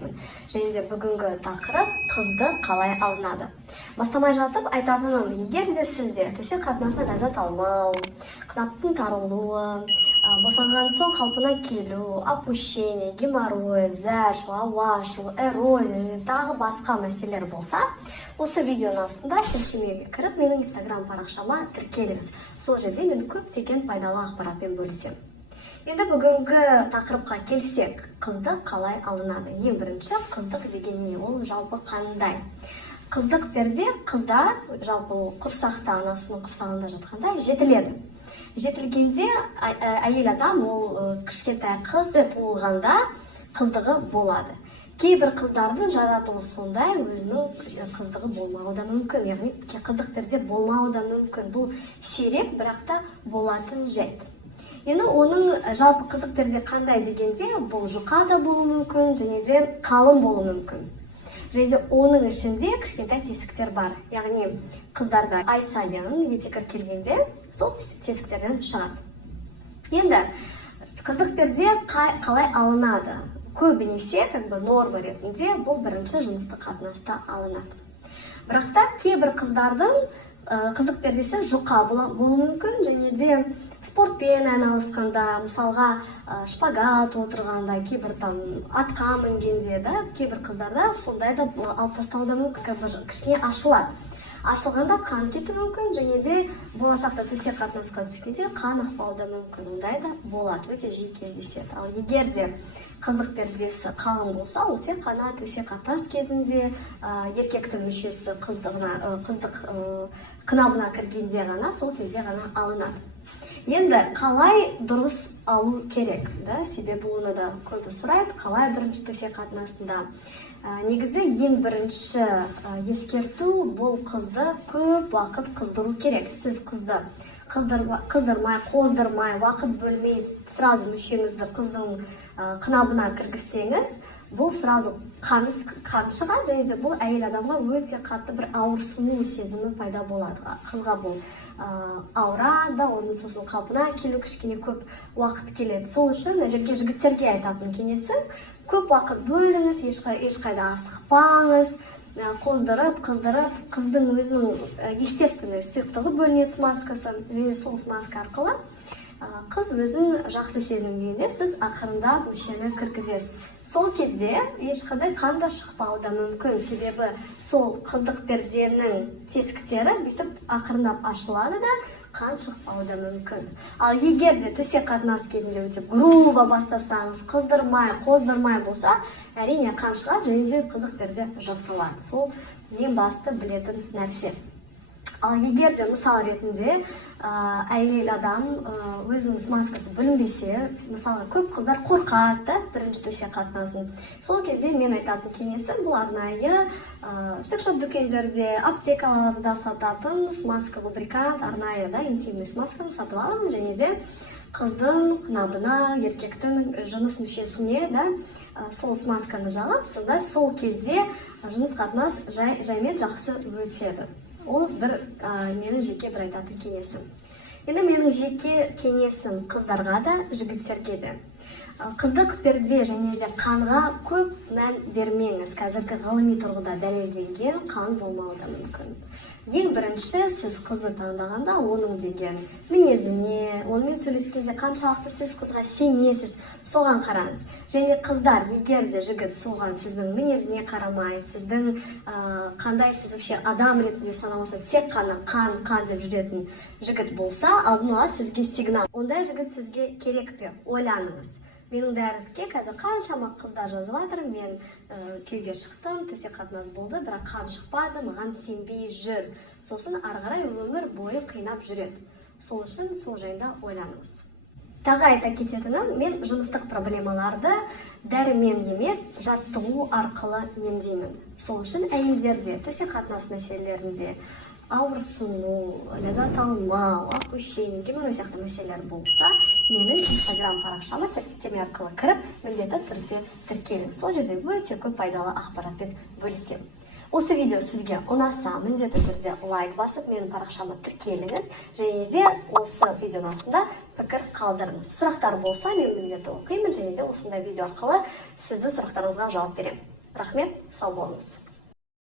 беремін. Және де бүгінгі тақырып қызды қалай алынады. Бастамай жатып айтатыным, егер де сізде төсек қатынасынан ләззат алмау, қынаптың тарылуы, босанған соң қалпына келу, опущение, геморрой, зәш, ауашу, эрозия, тағы басқа мәселелер болса, осы видеоның астында сілтемеге кіріп, менің инстаграм парақшама тіркеліңіз. Сол жерде мен көптеген пайдалы ақпаратпен бөлісемін. Енді бүгінгі тақырыпқа келсек, қызды қалай алынады? Ең бірінші, қыздық деген не? Ол жалпы қандай? Қыздық перде қыздар жалпы құрсақта, анасының құрсағында жатқанда жетіледі. Жетілгенде әйел адам ол кішкентай қыз туылғанда қыздығы болады. Кейбір қыздардың жаратылысы сондай, өзінің қыздығы болмауы да мүмкін, яғни қыздық перде болмауы да мүмкін. Бұл сирек, бірақ та болатын жайт. Енді оның жалпы қыздық перде қандай дегенде, бұл жұқа да болуы мүмкін, және де қалың болуы мүмкін. Және де оның ішінде кішкентай тесіктер бар. Яғни қыздарда ай сайын етекір келгенде сол тесіктерден шығады. Енді қыздық перде қалай алынады? Көбінесе норма ретінде бұл бірінші жыныстық қатынаста алынады. Бірақ та кейбір қыздардың қыздық пердесі жұқа болуы мүмкін, және де спортпен айналысқанда, мысалға шпагат отырғанда, кейбір атқа мінгенде, кейбір қыздарда сондай да алып тастауы да мүмкін, кішкене ашылады. Ашылғанда қан кетуі мүмкін, және де болашақта төсек қатынасқа түскенде қан ықпауы да мүмкін. Ондай да болады, өте жиі кездеседі. Ал егер де қыздық пердесі қалың болса, ол тек қана төсек қатынас кезінде еркектің мүшесі қыздық қынабына кіргенде ғана, сол кезде ғана алынады. Енді қалай дұрыс алу керек? Себебі оны да көбі сұрайды, қалай бірінші төсек қатынасында? Негізі ең бірінші ескерту, бұл қызды көп уақыт қыздыру керек. Сіз қызды қыздырмай, қоздырмай, уақыт бөлмей, сразу мүшеңізді қыздың қынабына кіргізсеңіз, бұл сразу қан шығады, және де бұл әйел адамға өте қатты бір ауырсыну сезімі пайда болады. Қызға бұл ауырады, оның сосын қалпына келу кішкене көп уақыт келеді. Сол үшін жерге жігіттерге айтатын кеңесім, көп уақыт бөліңіз, ешқайда асықпаңыз, қоздырып, қыздырып, қыздың өзінің естественный сұйықтығы бөлінеді смазкасы, және сол смазка арқылы қыз өзін жақсы сезінгенде сіз ақырындап мүшені кіргізесіз. Сол кезде ешқандай қан да шықпауы да мүмкін, себебі сол қыздық перденің тесіктері бүйтіп ақырындап ашылады да қан шықпауы да мүмкін. Ал егер де төсек қатынас кезінде өте грубо бастасаңыз, қыздырмай, қоздырмай болса, әрине қан шығады, және де қыздық перде жыртылады. Сол ең басты білетін нәрсе. Ал егер де мысал ретінде әйел адам өзінің смазкасы білінбесе, мысалы көп қыздар қорқады бірінші төсек қатынасын. Сол кезде мен айтатын кеңесім, бұл арнайы секс-шоп дүкендерде, аптекаларда сататын смазка, лубрикант, арнайы интимный смазканы сатып аламыз, және де қыздың қынабына, еркектің жыныс мүшесіне сол смазканы жағып, сонда сол кезде жыныс қатынас жаймен жақсы өтеді. Ол менің жеке бір айтатын кеңесім. Енді менің жеке кеңесім қыздарға да, жігіттерге де. Қыздық перде және де қанға көп мән бермеңіз. Қазіргі ғылыми тұрғыда дәлелденген қан болмауы да мүмкін. Ең бірінші, сіз қызды таңдағанда оның деген мінезіне, онымен сөйлескенде қаншалықты сіз қызға сенесіз, соған қараңыз. Және қыздар, егер де жігіт соған сіздің мінезіне қарамай, сіздің қандай сіз вообще адам ретінде саналса, тек қана қан деп жүретін жігіт болса, алдын ала сізге сигнал. Ондай жігіт сізге керек пе? Ойланыңыз. Менің дәрітке қазір қаншама қыздар жазып жатыр, мен күйеуге шықтым, төсек қатынас болды, бірақ қан шықпады, маған сенбей жүр. Сосын ары қарай өмір бойы қинап жүреді. Сол үшін сол жайында ойланыңыз. Тағы айта кететінім, мен жыныстық проблемаларды дәрімен емес, жаттығу арқылы емдеймін. Сол үшін әйелдерде төсек қатынас мәселелерінде ауырсыну, ләззат алмау, опущение, геморрой сияқты мәселелер болса, менің инстаграм парақшама сілтеме арқылы кіріп, міндетті түрде тіркеліңіз. Сол жерде өте көп пайдалы ақпаратпен бөлісемін. Осы видео сізге ұнаса, міндетті түрде лайк басып, менің парақшама тіркеліңіз, және де осы видеоның астында пікір қалдырыңыз. Сұрақтар болса, мен міндетті оқимын, және де осындай видео арқылы сізді сұрақтарыңызға жауап беремін. Рахмет, сау болыңыз.